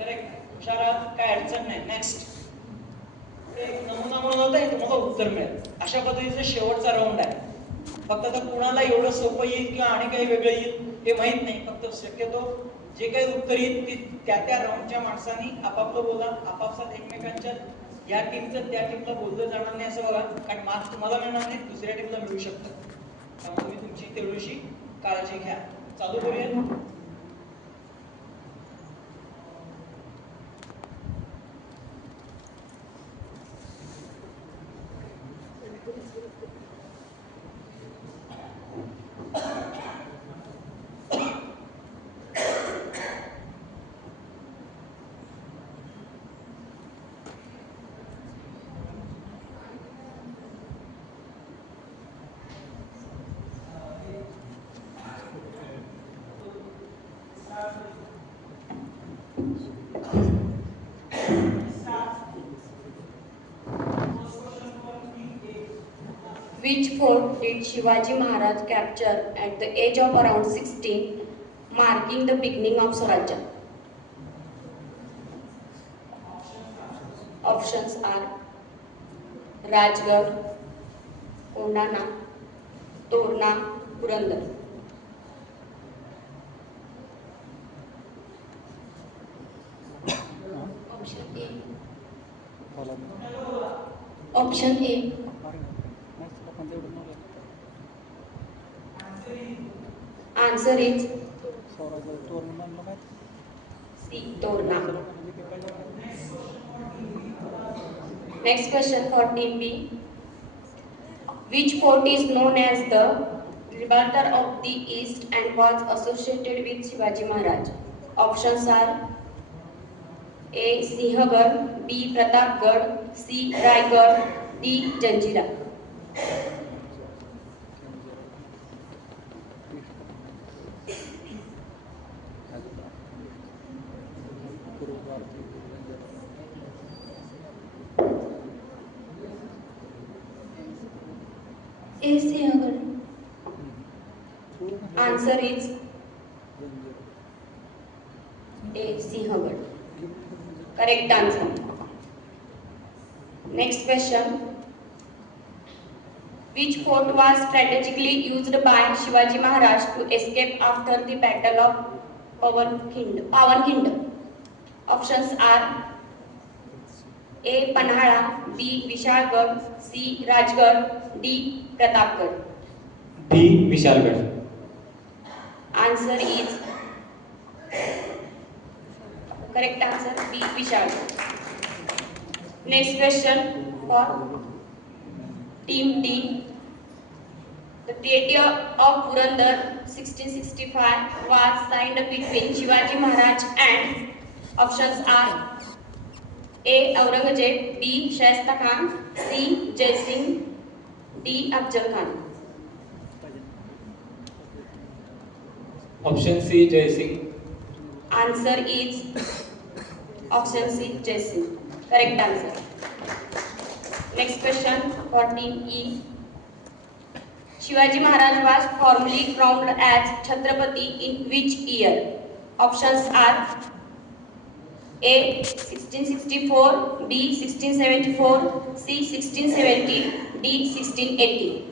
करेक्ट, हुशार आहात, काय अडचण नाही. नेक्स्ट एक नमुना म्हणून होता, तुम्हाला उत्तर मिळेल. अशा पद्धतीचा शेवटचा राऊंड आहे. फक्त आता कुणाला एवढं सोपं येईल किंवा आणि काही वेगळं येईल हे माहित नाही. फक्त शक्यतो जे काही उत्तर येईल ते त्या राऊंडच्या माणसांनी आपापलं बोला, आपापसात एकमेकांच्या या टीमचं त्या टीमला बोललं जाणार नाही असं बघा, कारण मार्क्स तुम्हाला मिळणार नाही, दुसऱ्या टीमला मिळू शकतात. त्यामुळे तुम्ही तुमची तेवढीशी काळजी घ्या. चालू करूया. Which fort did Shivaji Maharaj capture at the age of around 16, marking the beginning of Swarajya? Options are Rajgarh, Kondana, Torna, Purandar. Option A. Option A. Answer is C. Torna. Next question for Team B. Which fort is known as the Gibraltar of the East and was associated with Shivaji Maharaj? Options are A. Sinhgarh, B. Pratapgarh, C. Raigarh, D. Janjira. A. Sinhgarh. Answer is A. Sinhgarh. Correct answer. Next question. Which fort was strategically used by Shivaji Maharaj to escape after the Battle of Pawankhand? Options are A. Panhala, B. Vishalgarh, C. Rajgarh, D. Pratapgarh. B. Vishalgarh. Answer is correct answer B. Vishalgarh. Next question for Team D. The Treaty of Purandar 1665 was signed between Shivaji Maharaj and options are A. Aurangzeb, B. Shaista Khan, C. Jai Singh, D. Afzal Khan. Option C. Jai Singh. Answer is option C. Jai Singh. Correct answer. Next question for Team E. Shivaji Maharaj was formally crowned as Chhatrapati in which year? Options are A. 1664, B. 1674, C. 1670, D. 1680.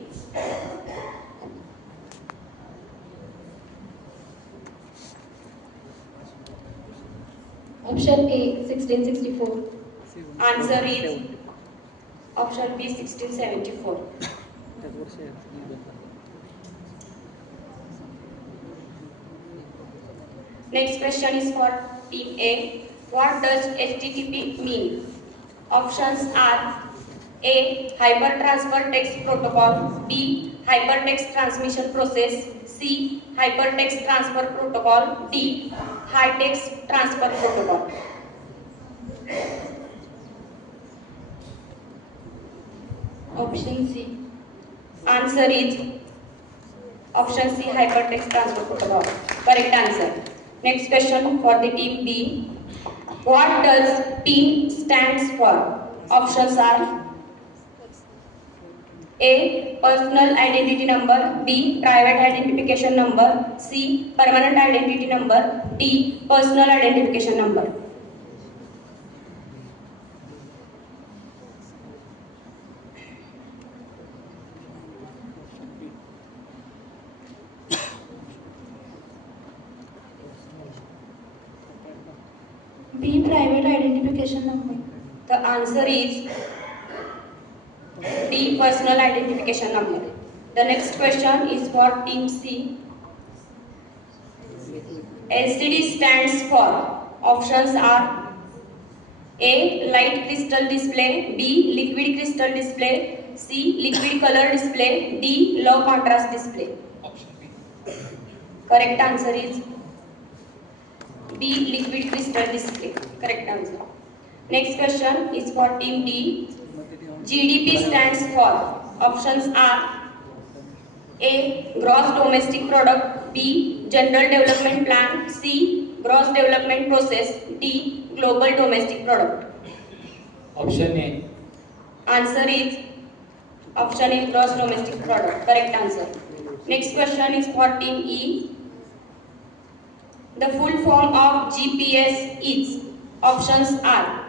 Option A, 1664. Answer is option B. 1674. Next question is for Team A. What does HTTP mean? Options are A. Hypertransfer Text Protocol, B. Hypertext Transmission Process, C. Hypertext Transfer Protocol, D. High Text Transfer Protocol. Option C. Answer is option C. Hypertext Transfer Protocol. Correct answer. Next question for the Team B. What does PIN stands for? Options are A. Personal identity number, B. Private identification number, C. Permanent identity number, D. Personal identification number. B. Private identification number. The answer is D. Personal identification number. The next question is for team C. LCD stands for. Options are A. Light crystal display, B. Liquid crystal display, C. Liquid color display, D. Low contrast display. Option B. Correct answer is B. Liquid crystal display. Correct answer. Next question is for team D. GDP stands for. Options are A. Gross domestic product, B. General development plan, C. Gross development process, D. Global domestic product. Option A. Answer is option A. Gross domestic product. Correct answer. Next question is for team E. The full form of GPS is. Options are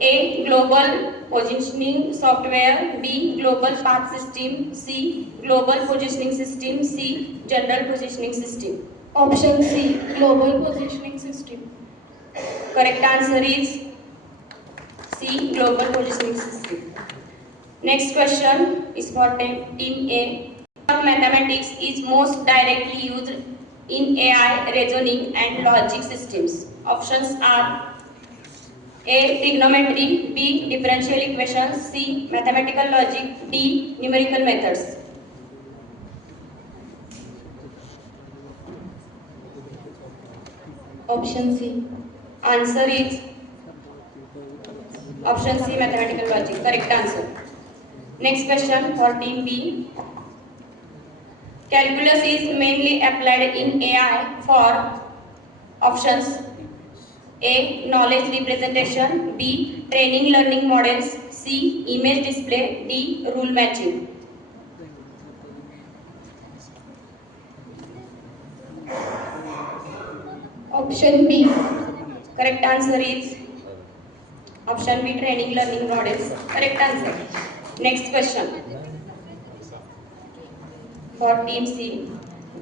A. Global Positioning Software, B. Global Path System, C. Global Positioning System, C. General Positioning System. Option C. Global positioning system. Correct answer is C. Global Positioning System. Next question is for team A. Mathematics is most directly used in AI, reasoning and logic systems. Options are A. Trigonometry, B. Differential equations, C. Mathematical logic, D. Numerical methods. Option C. Answer is option C. Mathematical logic. Correct answer. Next question for team B. Calculus is mainly applied in AI for options A. Knowledge representation, B. Training learning models, C. Image display, D. Rule matching. Option B. Correct answer is option B. Training learning models. Correct answer. Next question for team C.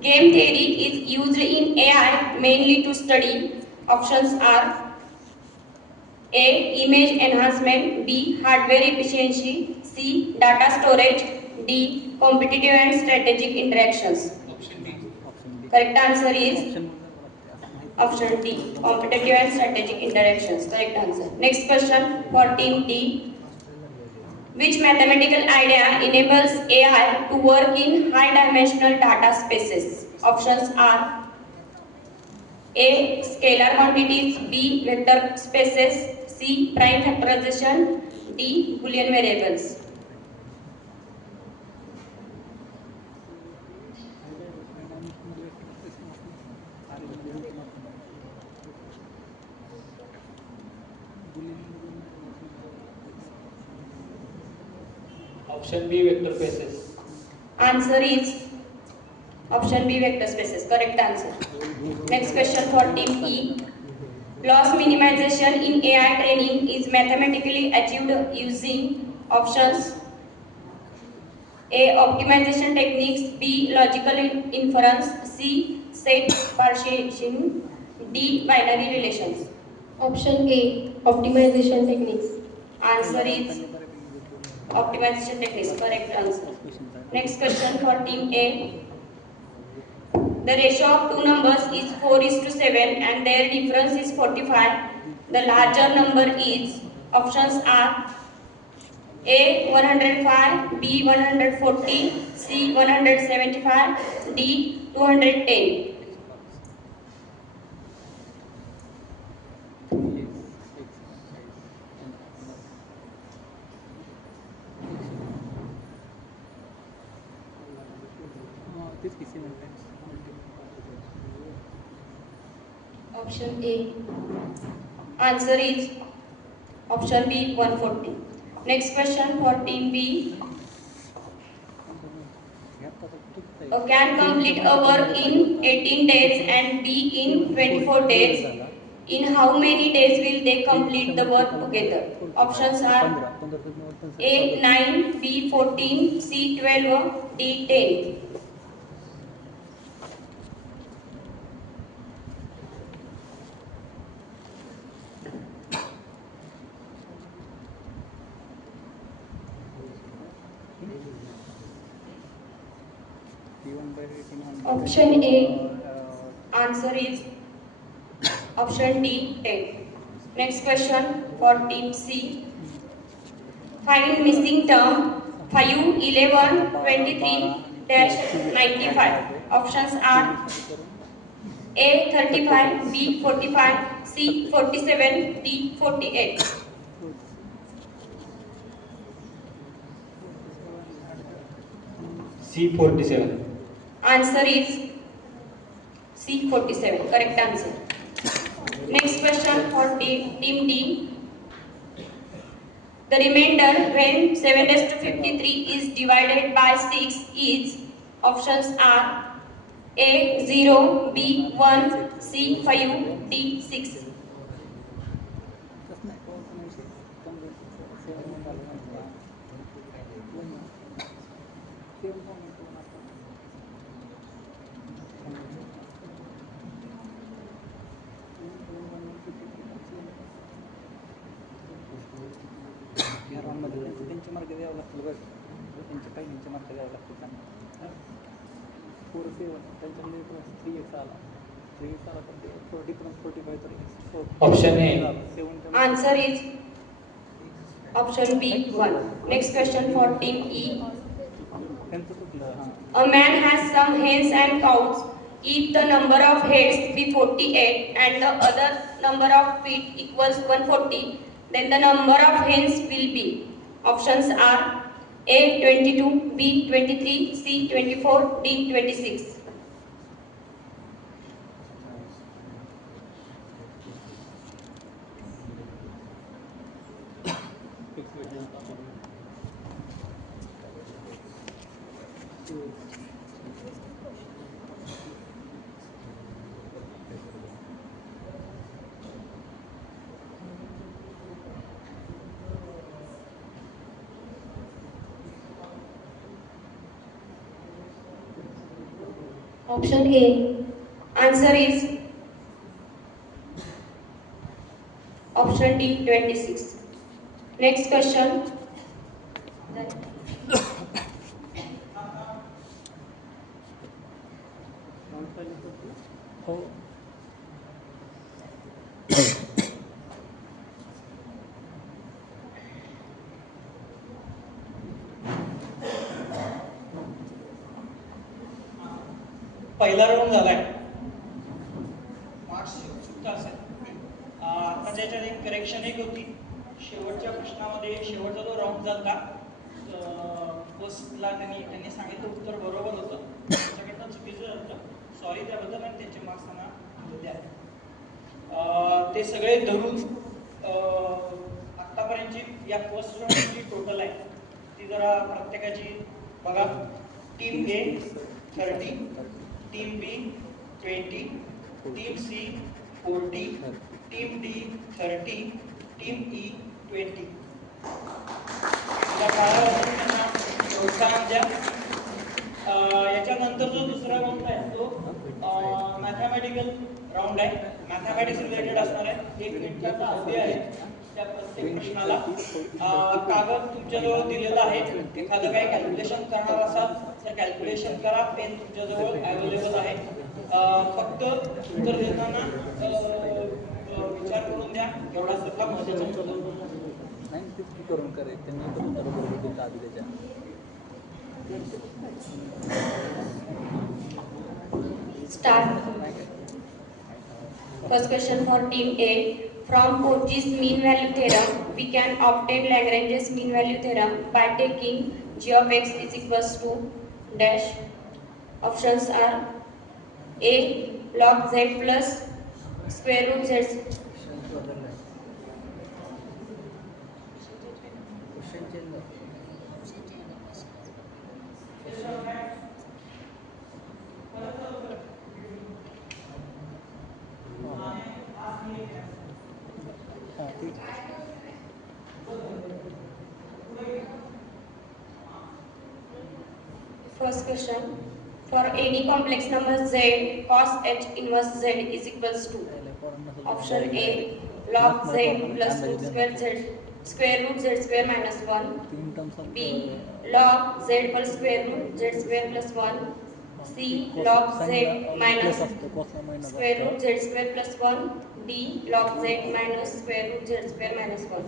Game theory is used in AI mainly to study. Options are A. Image enhancement, B. Hardware efficiency, C. Data storage, D. Competitive and strategic interactions. Option D. Correct answer is option D. Competitive and strategic interactions. Correct answer. Next question for team D. Which mathematical idea enables AI to work in high-dimensional data spaces? Options are A. Scalar quantities, B. Vector spaces, C. Prime factorization, D. Boolean variables. Option B. Vector spaces. Answer is option B. Vector spaces. Correct answer. Next question for team E. Loss minimization in AI training is mathematically achieved using options A. Optimization techniques, B. Logical inference, C. Set partition, D. Binary relations. Option A. Optimization techniques. Answer is optimization techniques. Correct answer. Next question for team A. The ratio of two numbers is 4:7 and their difference is 45. The larger number is, options are A. 105, B. 140, C. 175, D. 210. Option A. Answer is option B. 140. Next question for team B. Can complete a work in 18 days and B in 24 days. In how many days will they complete the work together? Options are A. 9, B. 14, C. 12, D. 10. Option A. Answer is option D, 10. Next question for team C. Find missing term 5, 11, 23-95. Options are A, 35, B, 45, C, 47, D, 48. C47. Answer is C, 47. Correct answer. Next question for team D. The remainder when 7 to 53 is divided by 6 is, options are A, 0, B, 1, C, 5, D, 6. त्यांचे मार्क द्यावं लागतील बरं त्यांचे पहिल्यांचे मार्क द्यावं लागतील त्यांना 4-7 त्यांच्यामध्ये 3x आला 3x आला तर ते 40+45 तर Option A. 7 Answer is option B, 1. Next question for team E. त्यांचं चुकलं हां A man has some hens and cows. If the number of heads be 48 and the other number of feet equals 140, then the number of hens will be. Options are A, 22, B, 23, C, 24, D, 26. Option A. Answer is option D, 26. Next question. हो पहिला राऊंड झालाय. मार्क्स चुकता असेल. आता त्याच्यात एक करेक्शन एक होती. शेवटच्या प्रश्नामध्ये शेवटचा जो राऊंड झाला फर्स्टला त्यांनी सांगितलं उत्तर बरोबर होतं. त्याच्याकडनं चुकीचं झालं. सॉरी त्याबद्दल आणि त्यांचे मार्क्स त्यांना द्या. ते सगळे धरून आत्तापर्यंतची या फर्स्ट राऊंडची टोटल आहे ती जरा प्रत्येकाची बघा. टीम ए 30, टीम बी 20, टीम सी 40, टीम डी 30, टीम ई 20. या काळामध्ये त्यांना प्रोत्साहन द्या. याच्यानंतर जो दुसरा राऊंड आहे तो मॅथमॅटिकल राऊंड आहे. मॅथमॅटिक्स रिलेटेड असणार आहे. 1 मिनिटाचा अवधी आहे त्या प्रत्येक प्रश्नाला. कागद तुमच्याजवळ दिलेला आहे. एखादं काही कॅल्क्युलेशन करणार असाल तर कॅल्क्युलेशन करा. पेन तुमच्याजवळ अवेलेबल आहे. फक्त उत्तर देताना विचार करून द्या. एवढा सुद्धा महत्त्वाचा. नाही तेच करून करे त्यांनी करून बरोबर त्यांच्या आधी त्याच्या Start. First question for team A. From Cauchy's mean value theorem, we can obtain Lagrange's mean value theorem by taking g of x is equals to dash. Options are A, log z plus square root z. First question. For any complex number z, cos h inverse z is equals to. Option A, log z plus root square z, square root z square minus 1. B, log z plus square root z square plus 1. C. log z minus असतं कॉसला minus square root असतं z square plus 1. D. log z minus square root z square minus 1.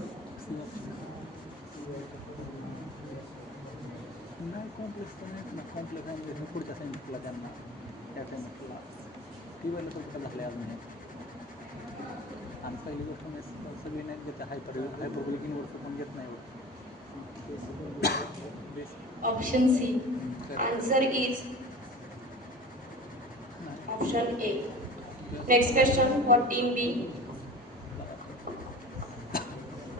नाही कॉम्प्लेक्स तर नाहीच ना complex complex पुढच्या सेंटरला त्यांना त्या सेंटरला टी वायला तर झाले अजून हे आणि पहिली गोष्ट म्हणजे सगळी नाही घेते हायपरबोलिक इनवर्स पण घेत नाही Option C. Answer is option A. Next question for team B.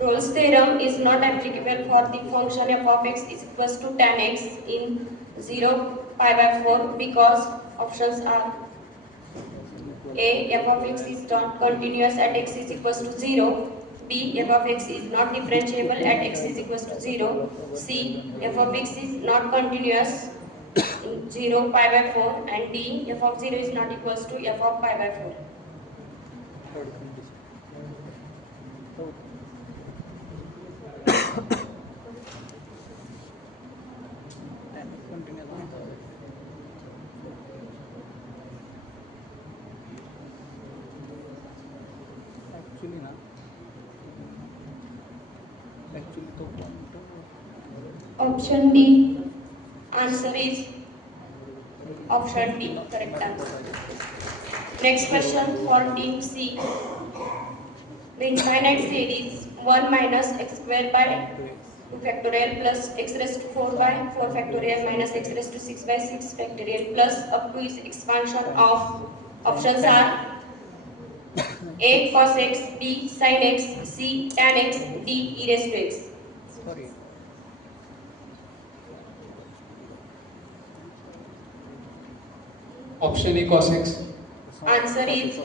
Rolle's theorem is not applicable for the function f of x is equals to tan x in 0 pi by 4 because options are A. f of x is not continuous at x is equals to 0. B. f of x is not differentiable at x is equals to 0. C. f of x is not continuous in 0 pi by 4. And D. f of 0 is not equals to f of pi by 4. ॲक्च्युली ना ॲक्च्युली तो point Option D. Answer is option D. Correct answer. Next question for team C. The infinite series 1 minus x square by 2 factorial plus x raised to 4 by 4 factorial minus x raised to 6 by 6 factorial plus up to its expansion of options are A cos x, B sin x, C tan x, D e raised to x. Sorry option A cos x. Answer is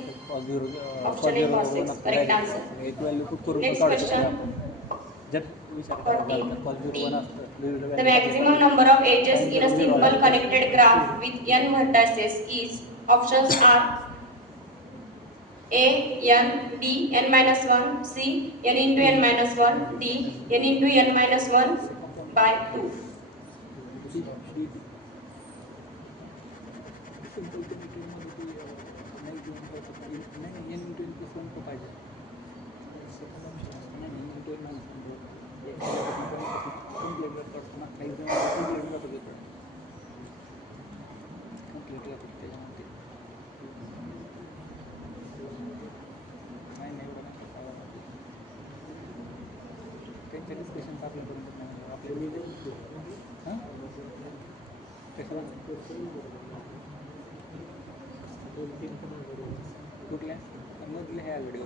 option A cos x. Correct answer. एक value put करून Next काढू question. शकतो आपण जर विचार For करायला team तर cos 0 D. 1 असतं The maximum number of edges in a simple connected graph with n vertices is options are A n, B n minus 1, C n into n minus 1, D n into n minus 1 by 2. Simple कनेक्टेडमध्ये ती नाही घेऊन ठेवायचं नाही n into n plus one तर पाहिजे नाही n into n minus one complete करतो ना काही जण कम्प्लीट करतो घेतो कम्प्लीट करतो त्याच्यामध्ये नाही नाही एवढं नाही त्यांच्या डिस्कशन्स आपल्यापर्यंत नाही आपल्या हां कुठल्या मधले ह्या video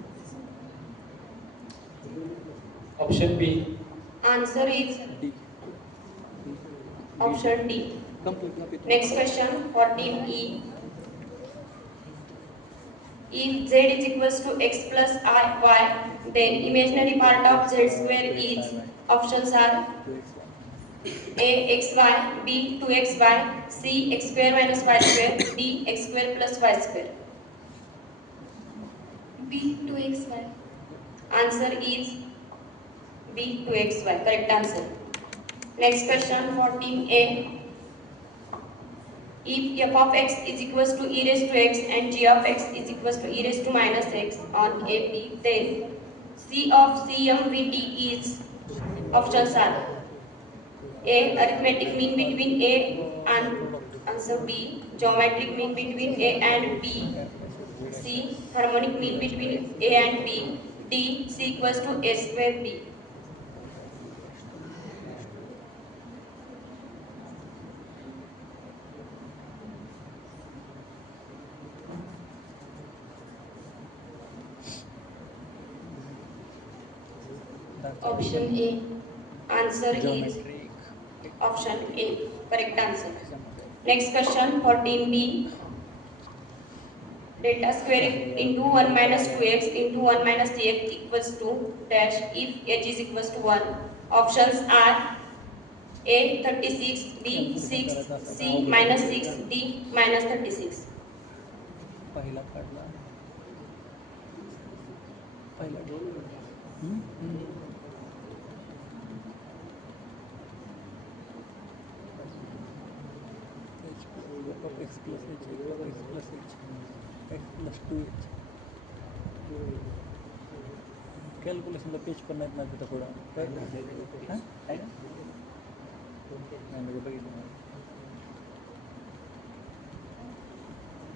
option B. Answer is D option D. Complete Next question for team E. If z is equals to x plus I y, then imaginary part of z square is options are A xy, B 2xy, C x square minus y square, D x square plus y square. B. 2xy. Answer is B 2xy. Correct answer. Next question for team A. If f of x is equals to e raised to x and g of x is equals to e raised to minus x on AP, then C of CMVT is options are A arithmetic mean between A and answer B geometric mean between A and B, C harmonic mean between A and B, D C equals to A square B. Option A. Answer is option A. Correct answer. Next question for team B. Delta square into 1 minus 2x into 1 minus 3x equals to dash if h is equals to 1. Options are A 36, B 6, C minus 6, D minus 36. पहिला काढला पहिला X plus H X plus H X plus 2h कॅल्क्युलेशनला page पण नाहीत ना तिथं पुढं हां आहे ना नाही म्हणजे बघितलं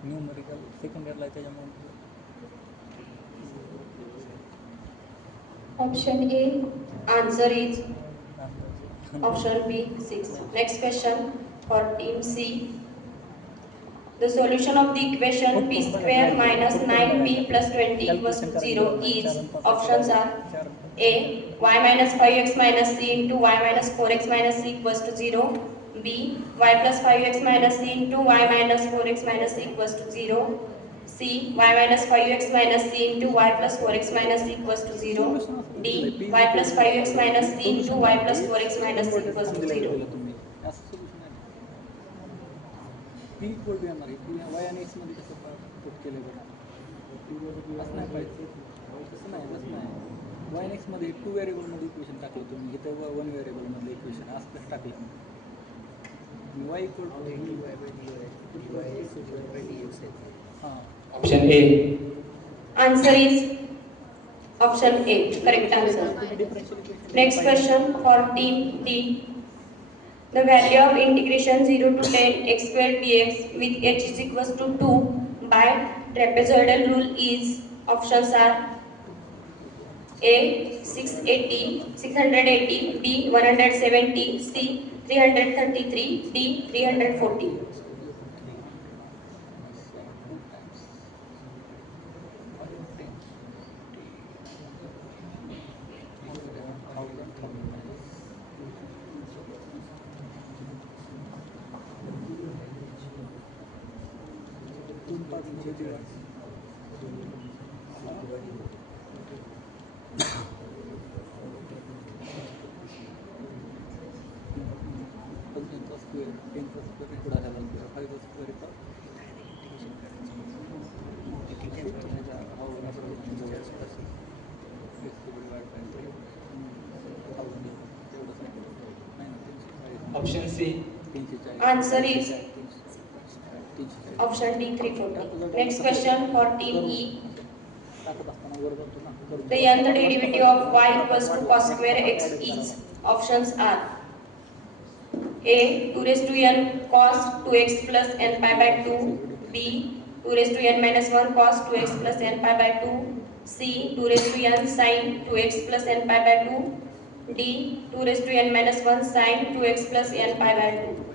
न्यूमरिकल सेकंड इयरला आहे त्याच्यामुळे Option A. Answer is option B 6. Next question for team C. The solution of the equation p square minus 9p plus 20 equals to 0 is options are A. Y minus 5x minus c into y minus 4x minus c equals to 0. B. Y plus 5x minus c into y minus 4x minus c equals to 0. C. Y minus 5x minus c into y plus 4x minus c equals to 0. D. Y plus 5x minus c into y plus 4x minus c equals to 0. तुम्ही असं सोल्युशन आहे P equal to येणार आहे वाय आणि एक्समध्ये कसं पुट केलं बघा असं नाही पाहिजे तसं नाही वाय आणि एक्समध्ये 2 व्हेरिएबलमध्ये इक्वेशन टाकलं तुम्ही इथं 1 व्हेरिएबलमधलं इक्वेशन असं कसं टाकलं वाय इक्वल टू हां Option A. Answer is option A. Correct answer. Next question for team D. The value of integration 0 to 10 x squared dx with h is equals to 2 by trapezoidal rule is options are A 680, B 170, C 333, D 340. Option C. Answer is option D 340. Next question for team E. The nth derivative of y equals to cos square x is options are A 2 raised to n cos 2x plus n pi by 2, B 2 raised to n minus 1 cos 2x plus n pi by 2, C 2 raised to n sin 2x plus n pi by 2, D 2 raised to n minus 1 sin 2x plus n pi by 2.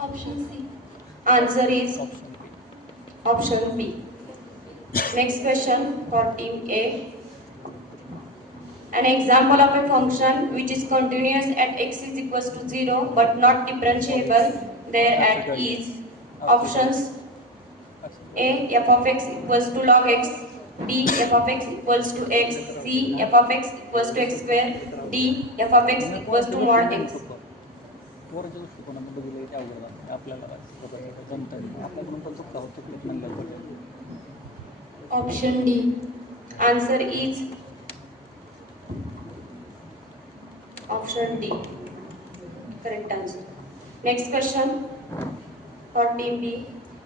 Option C. Answer is option B. Next question for team A. An example of a function which is continuous at x is equals to 0 but not differentiable thereat is options A f of x equals to log x, B f of x equals to x, C f of x equals to x square, D f of x equals to mod x. पोराच्या दृष्टिकोनातून बघितलं की अवघड आहे आपल्याला जमता येईल आपल्याकडून पण चुका होतो की म्हणलं Option D. Answer is option D. Correct answer. Next question for team B.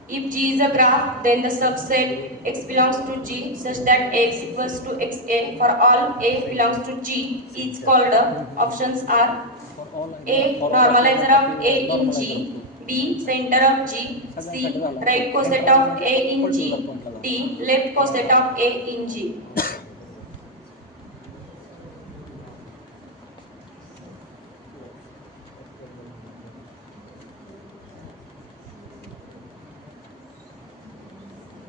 If G is a graph, then the subset x belongs to G such that x equals to xa for all a belongs to G is called options are A. Normalizer of A in G, B. Center of G, C. Right coset of A in G, D. Left coset of A in G.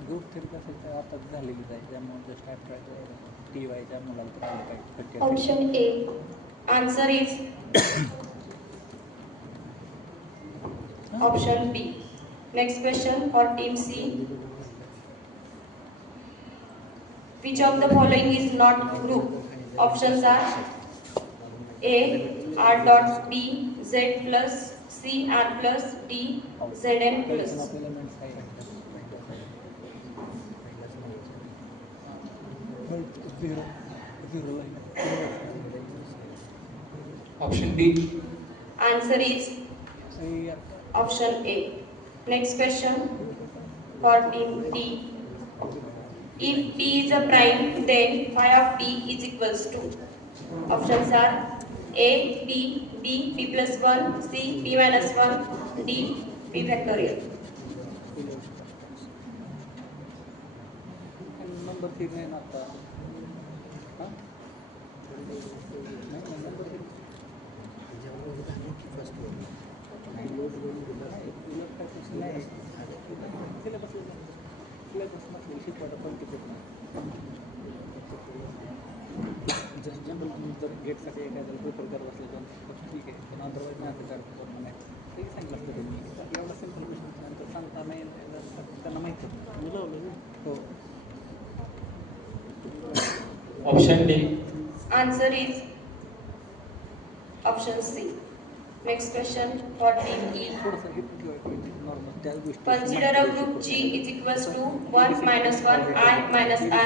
Group therapy असेल आता झालेलीच आहे त्यामुळे just attract T वायच्या मुलाला तर आलं पाहिजे Option A. Answer is option B. Next question for team C. Which of the following is not group? Options are A R dot B Z plus C R plus D Zn plus. Of elements आहे zero zero line Option B. Answer is option A. Next question for team D. If D is a prime, then phi of D is equals to. Options are A, B, B, B plus 1, C, B minus 1, D, B factorial. Number 3 आहे ना आता हां नाही नंबर 3 जनरल तुम्ही जर गेटसाठी एखाद्याला प्रिफर करत असले तर ठीक आहे पण अदरवाईज नाही असं करत नाही ते सांगितलं असतं त्यांनी एवढं सिम्पल क्वेश्चन सांगता नाही त्यांना माहिती हो Option D. Answer is option C. Next question for team E. थोडंसं हे नॉर्मल त्या गोष्टी Consider a group G is equals to 1 minus 1 I minus I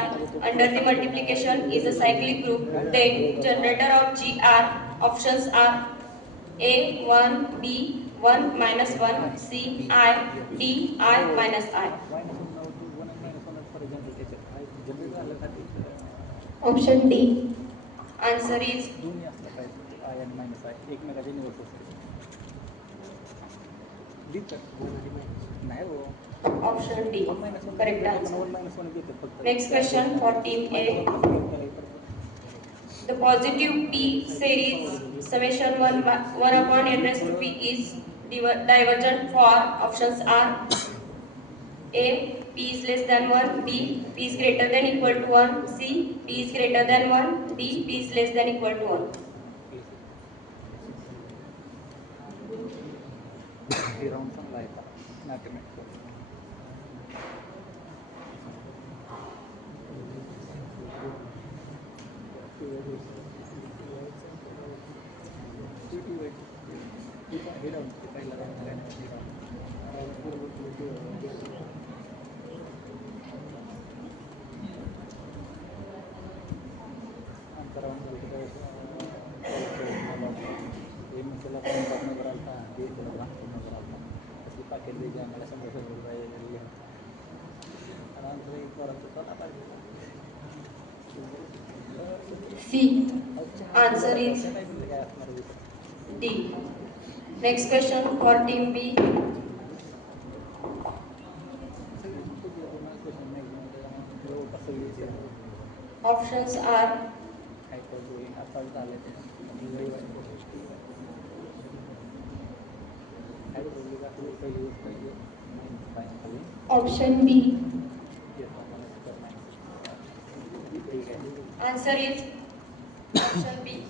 under the multiplication is a cyclic group. Then generator of G are options are A 1 B 1 minus 1 C I D I minus I. For example त्याच्यात जनरेट झाल्यासाठी Option D. Answer is दोन्ही असलं पाहिजे आय आणि मायनस आय एकमेकाचे निवड असते नाही हो option D. One minus one Correct answer. One minus one घेतात फक्त Next question for team A. The positive P series summation 1 upon n raised to P is divergent for options are A. P is less than 1, B. P is greater than equal to 1, C. P is greater than 1, D. P is less than equal to 1. हे round चांगला आहे mathematics हे round पहिला पाकिट द्यायचे आम्हाला 100 रुपये C. Answer is D. Next question for team B. Options are Option B. Answer is option B.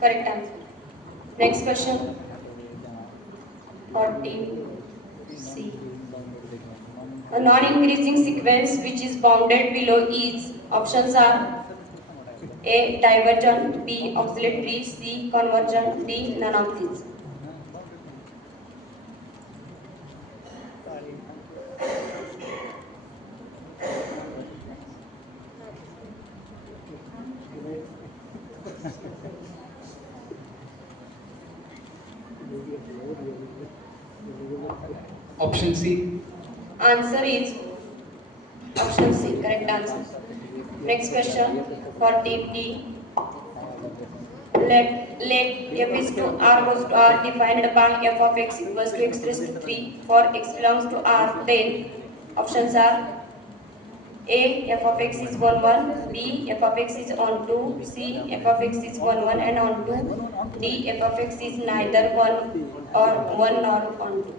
Correct answer. Next question for team C. A non-increasing sequence which is bounded below is options are A. Divergent, B. Oscillatory, C. Convergent, D. None of these. Option C. Answer is option C. Correct answer. Next question for team D. Let f is to r goes to r defined by f of x equals to x raised to 3 for x belongs to r. Then options are A. F of x is 1 1, B. F of x is on 2, C. F of x is 1 1 and on 2, D. F of x is neither 1 or 1 nor on 2.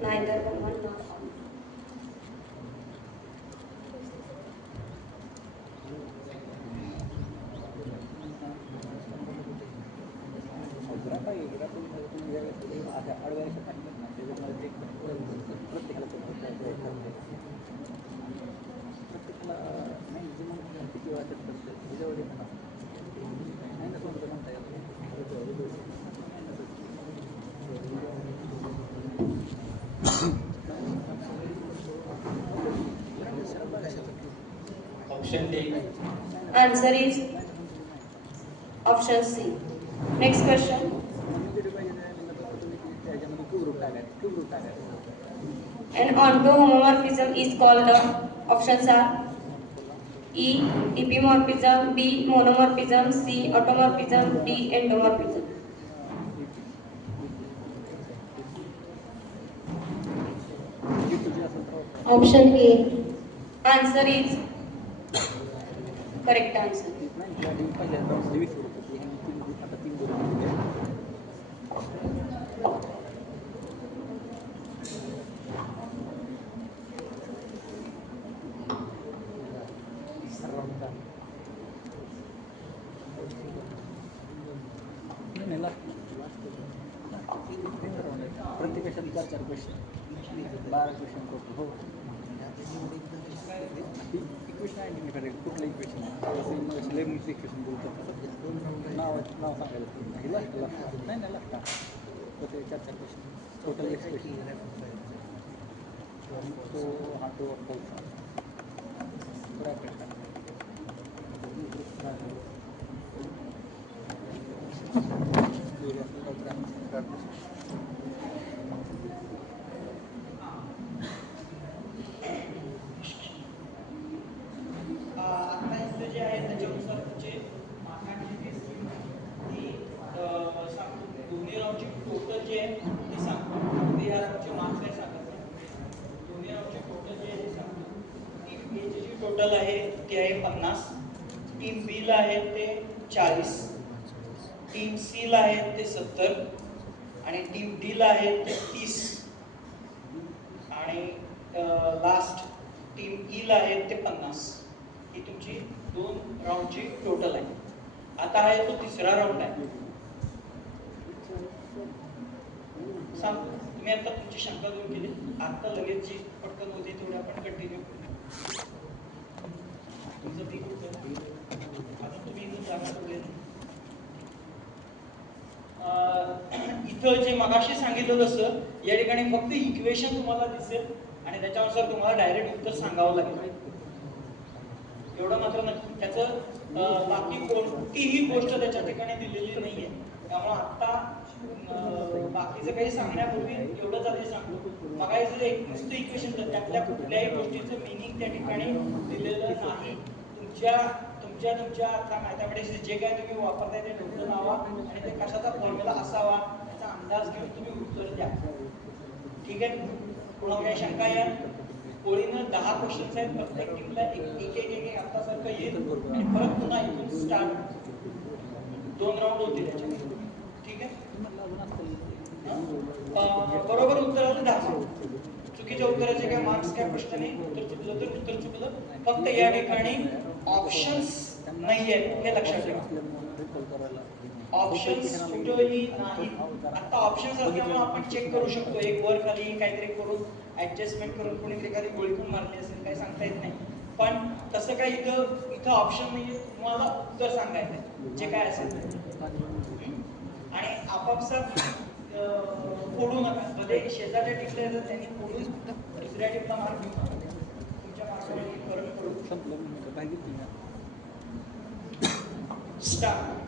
Neither 1 nor on 2. आडव्या प्रत्येकाला प्रत्येकाला नाही जे म्हणतात किती वाटत करते त्याच्यावर येतं नाही ना सोडतं म्हणता येत Option D. Answer is option C. Next question. त्याच्यामध्ये क्यूब टाकायचं An ontomomorphism is called the options are E. Epimorphism, B. Monomorphism, C. Automorphism, D. Endomorphism. Option A. Answer is correct answer. पहिल्या राऊंडमध्ये 20 होते आता 3 प्रत्येकाच्या 4 क्वेश्चन 12 क्वेश्चन करतो हो इक्वेशन आयडेंटिफाय करायचं कुठलं इक्वेशन आहे लेमनचं इक्वेशन बोलतो नाव सांगायचं हे लास्ट नाही ना लास्ट तर 4 क्वेश्चन टोटल एक्सप्रेशन तो हा तो आता इथं जे आहे त्याच्यानुसार तुमचे मार्कांची जी स्कीम ती सांगतो दोन्ही राऊंडची टोटल जे आहे ती सांगतो ते ह्या राऊंडचे मार्क्स काय सांगत नाही दोन्ही राऊंडचे टोटल जे आहे ते सांगतो टीम एची जी टोटल आहे ती आहे 50 टीम बी ला आहे ते 40 टीम सी ला आहे ते 70 आणि टीम डी ला आहे ते 30 आणि लास्ट टीम ई ला आहे ते 50 ही तुमची 2 राऊंडची टोटल आहे. आता आहे तो तिसरा राऊंड आहे. सांग तुम्ही आता तुमची शंका दूर केली आता लगेच जी पटकन होती तेवढी आपण कंटिन्यू करू. तुमचं ठीक होतं आता तुम्ही इथं जागा ठेवले इथं जे मगाशी सांगितलं तसं या ठिकाणी फक्त इक्वेशन तुम्हाला दिसेल आणि त्याच्यानुसार तुम्हाला डायरेक्ट उत्तर सांगावं लागेल एवढं मात्र नक्की त्याचं बाकी कोणतीही गोष्ट त्याच्या ठिकाणी दिलेली नाहीये त्यामुळे आता बाकीचं काही सांगण्यापूर्वी एवढंच आधी सांगतो मग जर एक नुसतं इक्वेशन तर त्यातल्या कुठल्याही गोष्टीचं मिनिंग त्या ठिकाणी दिलेलं नाही तुमच्या आता मॅथमॅटिक्स जे काय तुम्ही वापरताय ते नोटं लावा आणि ते कशाचा फॉर्म्युला असावा याचा अंदाज घेऊन तुम्ही उत्तर द्या ठीक आहे कोणाला काही शंका या ओळीनं 10 क्वेश्चन्स आहेत प्रत्येक टीमला एक आत्तासारखं येईल आणि परत पुन्हा इथून स्टार्ट 2 राऊंड होतील त्याच्यात ठीक आहे बरोबर उत्तर आलं 10 चुकीच्या उत्तराचे काय मार्क्स काय प्रश्न नाही उत्तर चुकलं तर उत्तर चुकलं फक्त या ठिकाणी ऑप्शन्स नाही आहेत हे लक्षात ठेवा ऑप्शन्स कुठेही नाही आता ऑप्शन्स असल्यामुळे आपण चेक करू शकतो एक वर खाली काहीतरी करून ऍडजस्टमेंट करून कोणीतरी एखादी गोळी पण मारली असेल काही सांगता येत नाही पण तसं काही इथं ऑप्शन नाहीये तुम्हाला उत्तर सांगायचं जे काय असेल आणि आपापसात फोडू नका भले शेजारच्या टीमला येतात त्यांनी फोडून दुसऱ्या टीमला मार्क घेऊ नका तुमच्या मार्कावर फरक पडू start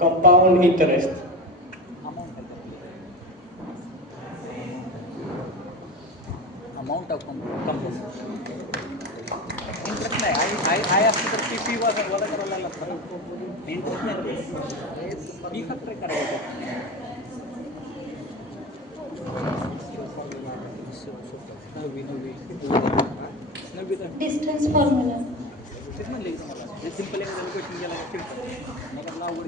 Compound interest. Amount of compost interest नाही आय असतं तर ती फी वजा करायला लागतं इंटरेस्ट नाही फी सबट्रॅक्ट करायचं डिस्टन्स फॉर्म्युला तेच म्हणले की तुम्हाला सिम्पल क्वेश्चन गेला मला आवड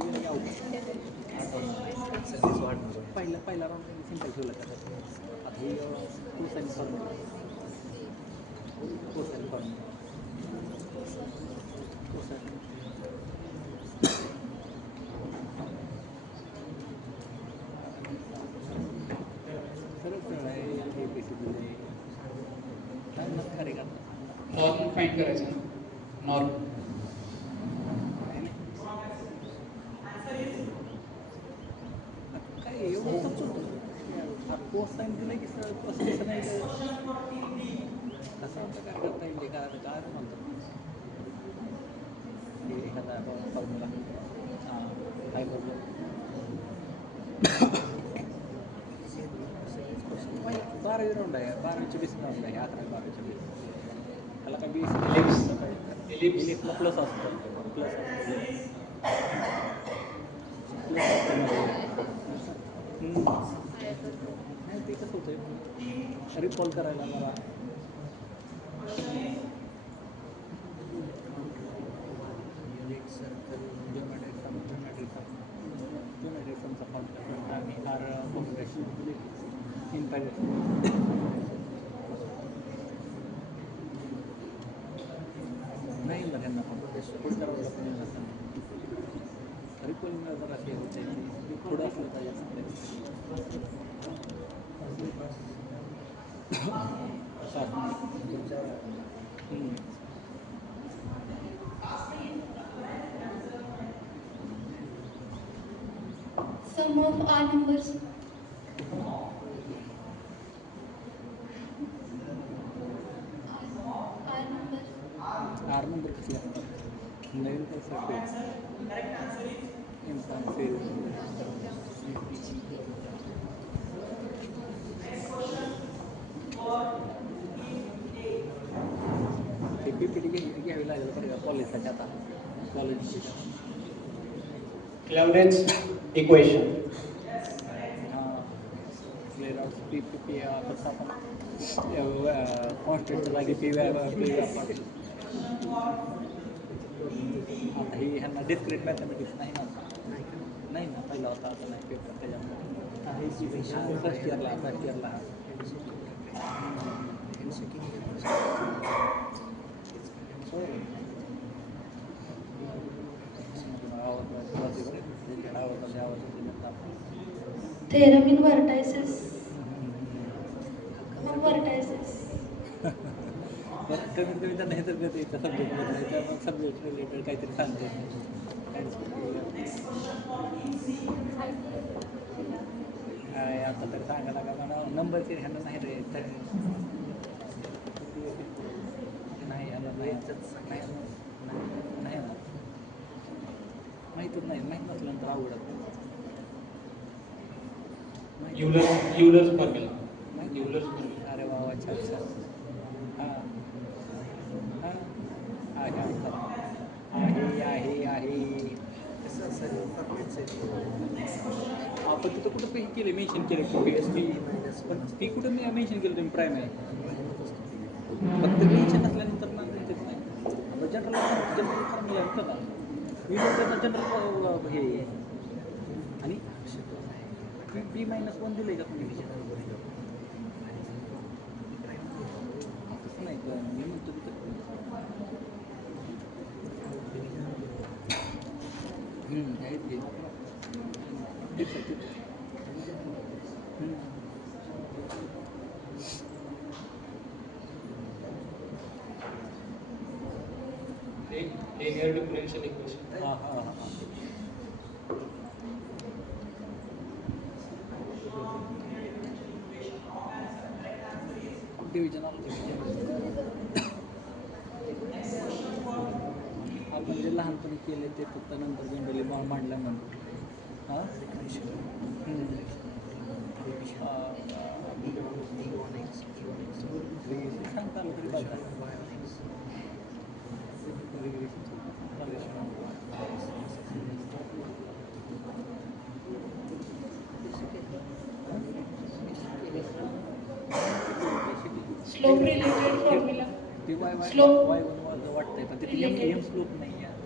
पहिला राऊंड सिंपल ठेवला त्याचा आता ही कोसाईन फॉर्म्युला कोसाईन सरळ सरळ आहे हे पेशी दिले काय मग खरे करतात नॉर्मल फाईंड करायचं नॉर्मल काय एवढं समजतो कोसाईन दिलं की कसं नाही कसं प्रकार करता येईल का काय म्हणतात हे एखादा फॉर्म्युला हां काय बरोबर 12वी राऊंड आहे 12वीची बेस राऊंड आहे 11-12वीची बेस त्याला काय बेस इलिप्सला प्लस असतं प्लस नाही ते कसं होतं रिकॉल करायला मला ज्योमेट्रिक्समचा फॉर्म्युला आणि आर इम्पॅक्ट नाही ना त्यांना पुढच्या राऊंडला पण येणार रिकॉलिंग जर असे होते थोडं असलं पाहिजे Sum of R numbers. R number. R number कसले असतात नवीन कसं इन्सान ते PPT घ्यावी लागेल बरं का कॉलेजसाठी आता कॉलेज क्लाउडेन्स इक्वेशन क्लिअर आउट PPT कसं आपण कॉन्स्टंटच्या जागी पी वापरतो आता ही ह्यांना डिस्क्रिट मॅथमॅटिक्स नाही ना पहिला होता आता नाही पेपर त्याच्यामुळे फर्स्ट इयरला Theorem in vertices. Common vertices. कमीत कमी त्यांना हे तर कधी येतं सब्जेक्टमध्ये त्यामुळे सब्जेक्ट रिलेटेड काहीतरी सांगते आता तर सांगायला का मला नंबर ते ह्यांना नाही रे तर नाही ह्यांना नाही माहीतच नाही माहीत नसल्यानंतर आवडत युलर्स फॉर्म्युला अरे वा अच्छा अच्छा हां आहे आपण तिथं कुठं पे केलं मेन्शन केलं पण ती कुठं मी मेन्शन केलं तुम्ही प्राईम आहे फक्त मेन्शन नसल्यानंतर ना देत नाही जनरल फॉर्म्युला का जनरल हे आणि B-1 दिलं आहे का तुम्ही तसं नाही का मी म्हणतो आहेत की लिनियर डिफरेन्शियल इक्वेशन हां डिव्हिजन आपण जे लहानपणी केले ते फक्त नंतर जनरली मांडलं म्हणून हां सांगता आलं तरी पाहिजे Slope related formula. ते Slope. वाय1 वाटतंय पण ते एम स्लोप नाही आहे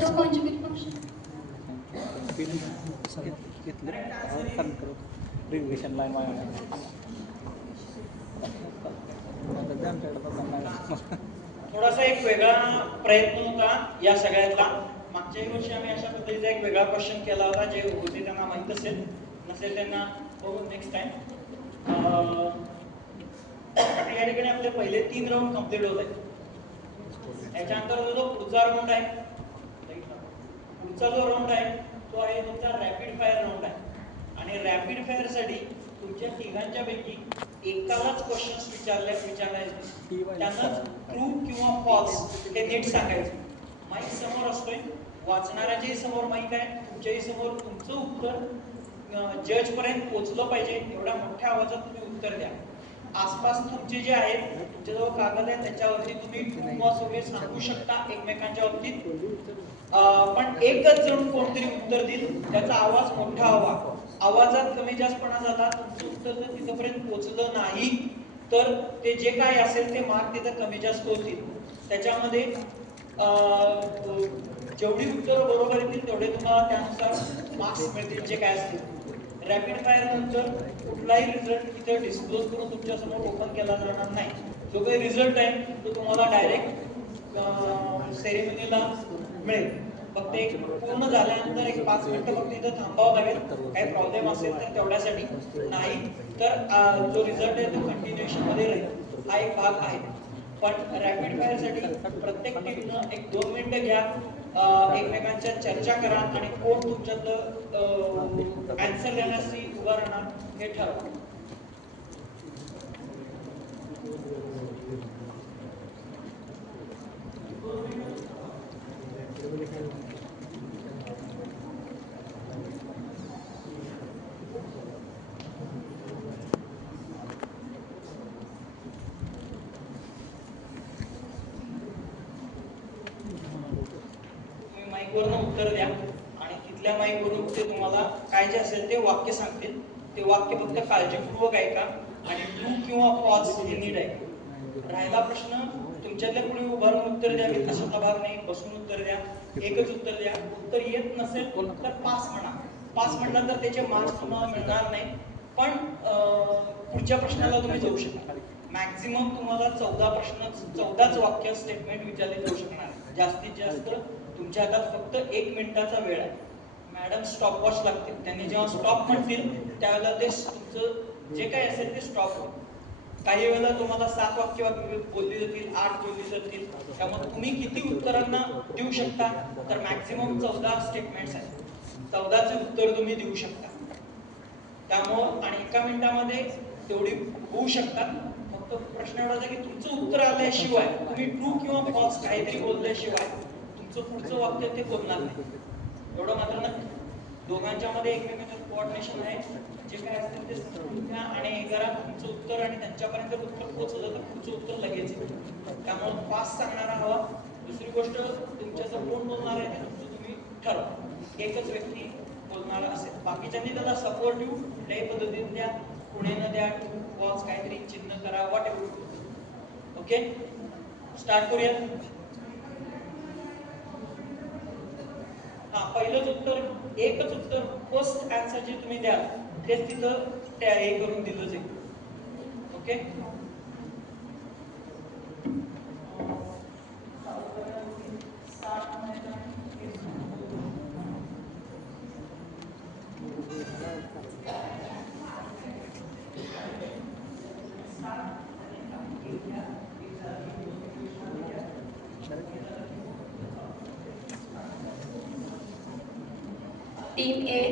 the conjugate function. घेतलं रिव्हिशन लाईन थोडासा एक वेगळा प्रयत्न होता या सगळ्यातला. मागच्याही वर्षी आम्ही अशा पद्धतीचा एक वेगळा क्वेश्चन केला होता, जे होते त्यांना माहीत असेल, नसेल त्यांना बघू नेक्स्ट टाइम. या ठिकाणी आपले पहिले 3 राऊंड कम्प्लीट होत आहेत. याच्यानंतर जो पुढचा राऊंड आहे, पुढचा जो राऊंड आहे तो आहे तुमचा रॅपिड फायर राऊंड आहे. आणि रॅपिड फायर साठी तुमच्या तिघांच्या पैकी एकालाच क्वेश्चन्स विचारायचे, त्यांनाच ट्रू किंवा फॉल्स हे नीट सांगायचं. माईक समोर असतोय, वाचणाऱ्याच्याही समोर माईक आहे, तुमच्याही समोर. तुमचं उत्तर जज पर्यंत पोहोचलं पाहिजे एवढ्या मोठ्या आवाजात तुम्ही उत्तर द्या. आसपास तुमचे जे आहेत, तुमच्याजवळ कागद आहे त्याच्यावरती तुम्ही ट्रू फॉल्स वगैरे सांगू शकता एकमेकांच्या बाबतीत. पण एकच जण कोणतरी उत्तर देईल, त्याचा आवाज मोठा हवा. आवाजात कमी जास्तपणा झाला, तुमचं उत्तर जर तिथपर्यंत पोहोचलं नाही तर ते जे काय असेल ते मार्क तिथं कमी जास्त होतील. त्याच्यामध्ये जेवढी उत्तरं बरोबर येतील तेवढे तुम्हाला त्यानुसार मार्क्स मिळतील जे काय असतील. रॅपिड फायर नंतर कुठलाही रिझल्ट तिथे डिस्क्लोज करून तुमच्या समोर ओपन केला जाणार नाही. जो काही रिझल्ट आहे तो तुम्हाला डायरेक्ट सेरेमनीला मिळेल. फक्त एक पूर्ण झाल्यानंतर एक 5 मिनिटं फक्त इथं थांबावं लागेल. काही प्रॉब्लेम असेल तर तेवढ्यासाठी, नाही तर जो रिझल्ट आहे तो कंटिन्युएशन मध्ये राहील. हा एक भाग आहे. पण रॅपिड फायर साठी प्रत्येक टीमनं एक 2 मिनिटं घ्या, एकमेकांच्या चर्चा करा आणि कोण तुमच्यातलं आन्सर देण्यासाठी उभा राहणार हे ठरवा. माईकवरून उत्तर द्या आणि तिथल्या माईकवरून ते तुम्हाला काय जे असेल ते वाक्य सांगतील. ते वाक्य फक्त काळजीपूर्वक ऐका आणि ट्रू किंवा फॉल्स हे नीट ऐका. राहिला प्रश्न, तुमच्यातल्या कुणी उभारून उत्तर द्यावे अशातला भाग नाही. बसून उत्तर द्या, एकच उत्तर द्या. उत्तर येत नसेल तर पास म्हणा. पास म्हटलं तर त्याचे मार्क्स तुम्हाला मिळणार नाही, पण पुढच्या प्रश्नाला तुम्ही जाऊ शकता. मॅक्झिमम तुम्हाला 14च वाक्य स्टेटमेंट विचारले जाऊ शकणार. जास्तीत जास्त तुमच्या हातात फक्त 1 मिनिटाचा वेळ आहे. मॅडम स्टॉप वॉच लागतील. त्यांनी जेव्हा स्टॉप म्हणतील त्यावेळेला ते तुमचं जे काही असेल ते स्टॉप होईल. काही वेळेला तुम्हाला 7 वाक्य बोलली जातील, 8 बोलली जातील. त्यामुळे तुम्ही किती उत्तरांना देऊ शकता तर मॅक्झिमम 14 स्टेटमेंट्स आहेत. 14चे उत्तर तुम्ही देऊ शकता. त्यामुळं आणि 1 मिनिटामध्ये तेवढी होऊ शकतात. फक्त प्रश्न एवढाच आहे की तुमचं उत्तर आल्याशिवाय, तुम्ही ट्रू किंवा फॉल्स काहीतरी बोलल्याशिवाय तुमचं पुढचं वाक्य ते बोलणार नाही. एवढं मात्र नक्की. दोघांच्या मध्ये एकमेकांचं कोऑर्डिनेशन आहे. जे काय असतील ते समजून घ्या आणि हे करा. तुमचं उत्तर आणि त्यांच्यापर्यंत उत्तर पोहोचलं तर पुढचं उत्तर लगेच येईल. त्यामुळे फास्ट सांगणारा हवा. दुसरी गोष्ट, तुमच्याचं कोण बोलणार आहे ते तुमचं तुम्ही ठरवा. एकच व्यक्ती बोलणारा असेल, बाकीच्यांनी त्याला सपोर्टिव्ह कुठल्याही पद्धतीने द्या, पुढेनं द्या, ट्रू फॉल्स काहीतरी चिन्ह करा, व्हॉट एव्हर. ओके, स्टार्ट करूया. हा, पहिलंच उत्तर, एकच उत्तर, फर्स्ट आन्सर जे तुम्ही द्याल तेच तिथं हे करून दिलं जाईल. ओके, टीम ए,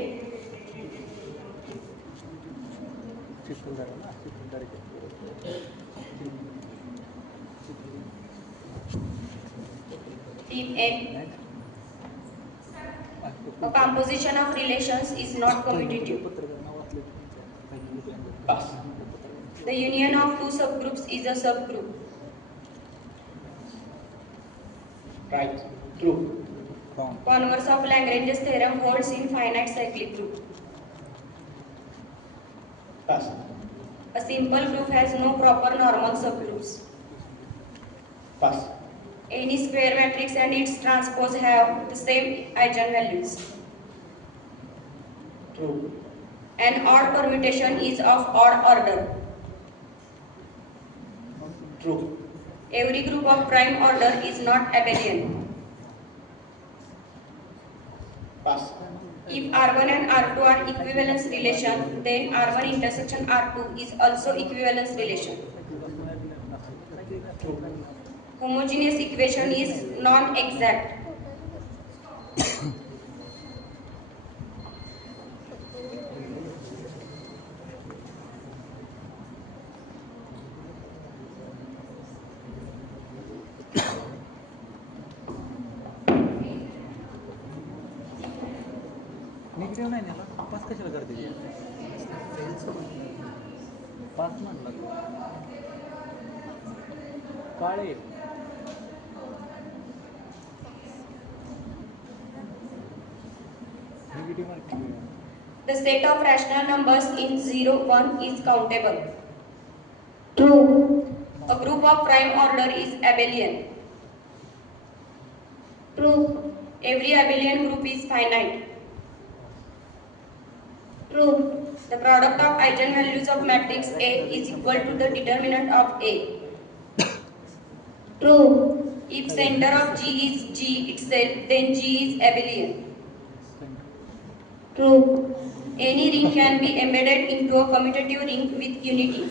टीम A. A composition of relations is not commutative. Pass. The union of two subgroups is a subgroup. Right. True. Converse of Lagrange's theorem holds in finite cyclic group. Pass. A simple group has no proper normal subgroups. Pass. Any square matrix and its transpose have the same eigenvalues. True. An odd permutation is of odd order. True. Every group of prime order is not abelian. Pass. If R1 and R2 are equivalence relation, then R1 intersection R2 is also equivalence relation. True. Homogeneous equation is non-exact. Negative नाही ना pass कशाला करते pass म्हणला तू. काळे negative marking. The set of rational numbers in 0, 1 is countable. True. A group of prime order is abelian. True. Every abelian group is finite. True. The product of eigenvalues of matrix A is equal to the determinant of A. True. If center of G is G itself, then G is abelian. True. Any ring can be embedded into a commutative ring with unity.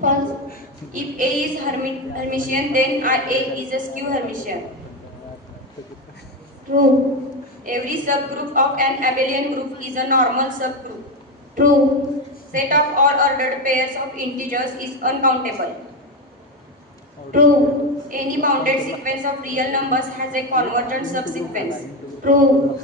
False. If A is Hermitian, then A is a skew Hermitian. True. Every subgroup of an abelian group is a normal subgroup. True. Set of all ordered pairs of integers is uncountable. True. Any bounded sequence of real numbers has a convergent subsequence. True.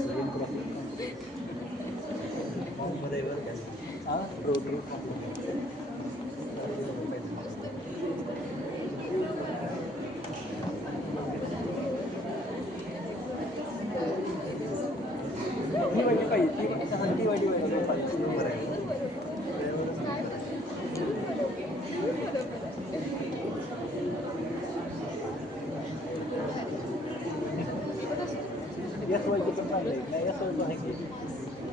Yes, why you can find it? Yes, why you can.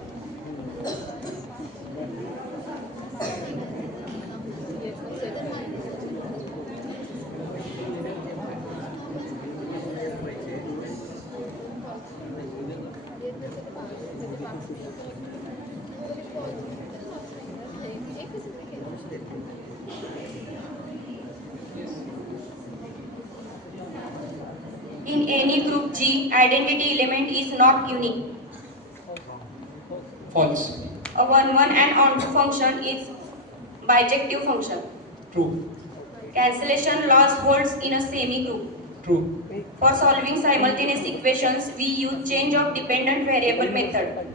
In any group G, identity element is not unique. False. A 1, 1 and onto function is bijective function. True. Cancellation laws holds in a semi-group. True. For solving simultaneous equations, we use change of dependent variable method.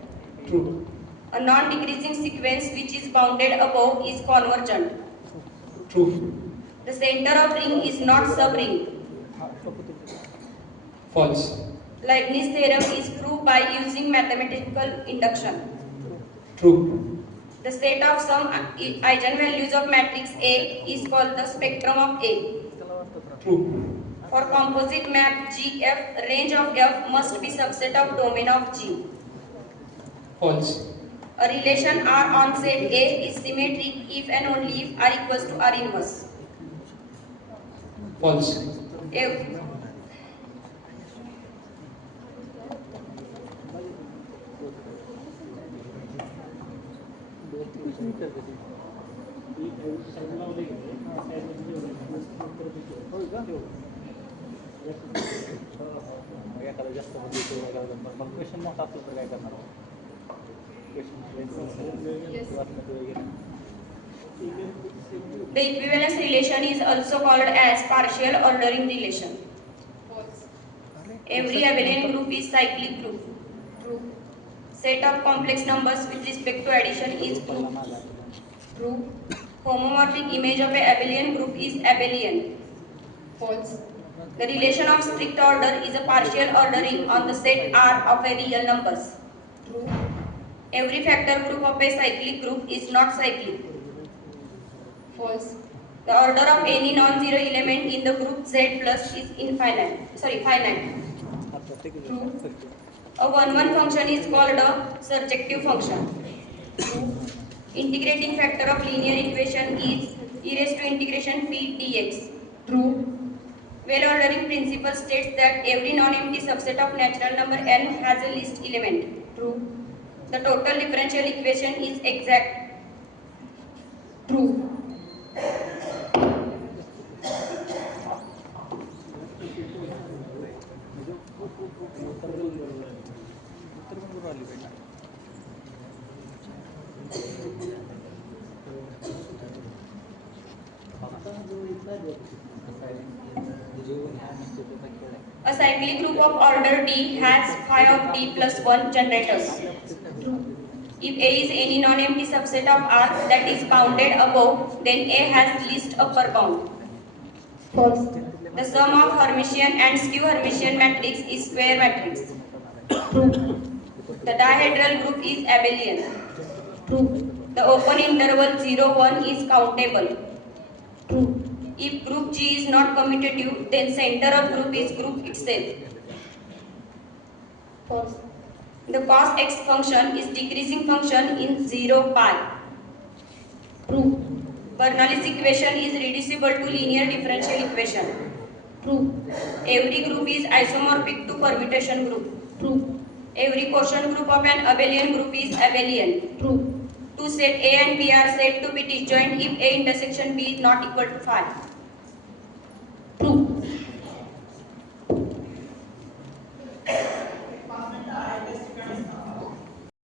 True. A non-decreasing sequence which is bounded above is convergent. True. The center of ring is not subring. False. Leibniz theorem is proved by using mathematical induction. True. The set of some eigenvalues of matrix A is called the spectrum of A. True. For composite map GF, range of F must be subset of domain of G. False. A relation R on set A is symmetric if and only if R equals to R inverse. False. If एखादा जास्त क्वेश्चन मोठा असलं तर काय करणार the equivalence relation is also called as partial ordering relation. Every abelian group is cyclic group. True. Set of complex numbers with respect to addition is group. True. Homomorphic image of a abelian group is abelian. False. The relation of strict order is a partial ordering on the set R of a real numbers. True. Every factor group of a cyclic group is not cyclic. False. The order of any non-zero element in the group Z plus is finite. True. A 1-1 function is called a surjective function. True. Integrating factor of linear equation is e raised to integration p dx. True. Well ordering principle states that every non-empty subset of natural number n has a least element. True. The total differential equation is exact. True. उत्तर पण बरोबर आली पाहिजे. A cyclic group of order D has phi of D plus 1 generators. If A is any non-empty subset of R that is bounded above, then A has least upper bound. False. The sum of Hermitian and skew Hermitian matrix is square matrix. True. The dihedral group is abelian. True. The open interval 0-1 is countable. True. If group G is not commutative, then center of group is group itself. False. The cos x function is decreasing function in 0 pi. True. Bernoulli's equation is reducible to linear differential equation. True. Every group is isomorphic to permutation group. True. Every quotient group of an abelian group is abelian. True. Two set A and B are said to be disjoint if A intersection B is not equal to phi.